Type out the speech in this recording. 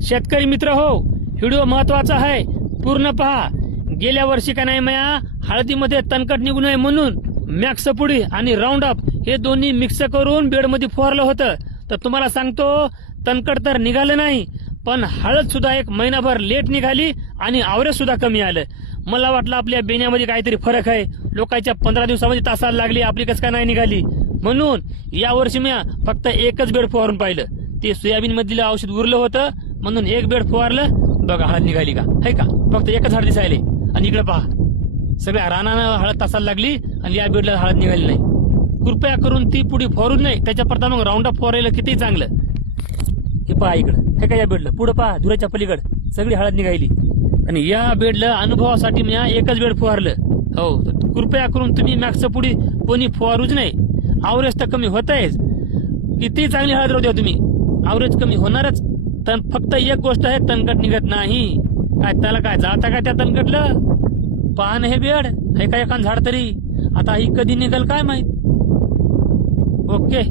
शेतकरी मित्र हो, व्हिडिओ महत्वाचा आहे, पूर्ण पहा। गेल्या वर्षी का नाही मया हळदीमध्ये तणकट निघू नये म्हणून मॅक्स पुडी आणि राऊंड अप हे दोन्ही मिक्स करून बेडमध्ये फवारलं होतं। तर तुम्हाला सांगतो तणकट तर निघालं नाही, पण हळद सुद्धा एक महिनाभर लेट निघाली आणि आवरेज सुद्धा कमी आलं। मला वाटलं आपल्या बेण्यामध्ये काहीतरी फरक आहे, लोकांच्या 15 दिवसामध्ये तासाला लागली, आपली कसं काय नाही निघाली। म्हणून या वर्षी मी फक्त एकच बेड फवारून पाहिलं, ते सोयाबीन मधलं औषध उरलं होतं म्हणून एक बेड फवारलं, बघा हळद निघाली का, है का? फक्त एकच झाड दिसायले आणि इकडे पहा सगळ्या रानानं हळद तासाला लागली आणि या बेडला हळद निघाली नाही। कृपया करून ती पुढे फवारून नाही, त्याच्या परता मग राऊंड अप फवारायला किती चांगलं। हे पहा इकडं, हे का या बेडला पुढे पहा, धुऱ्याच्या पलीकडे सगळी हळद निघाली आणि या बेडला अनुभवासाठी मी एकच बेड फवारलं। हो, कृपया करून तुम्ही मॅक्स पुढे कोणी फवारूच नाही, आवरेज तर कमी होत आहेच। किती चांगली हळद राहू द्या तुम्ही, आवरेज कमी होणारच। तर फक्त एक गोष्ट आहे, तणकट निघत नाही। काय त्याला काय जाता काय त्या तणकटलं? पान हे बेड हे काय एखाद झाड तरी, आता ही कधी निघल काय माहित। ओके।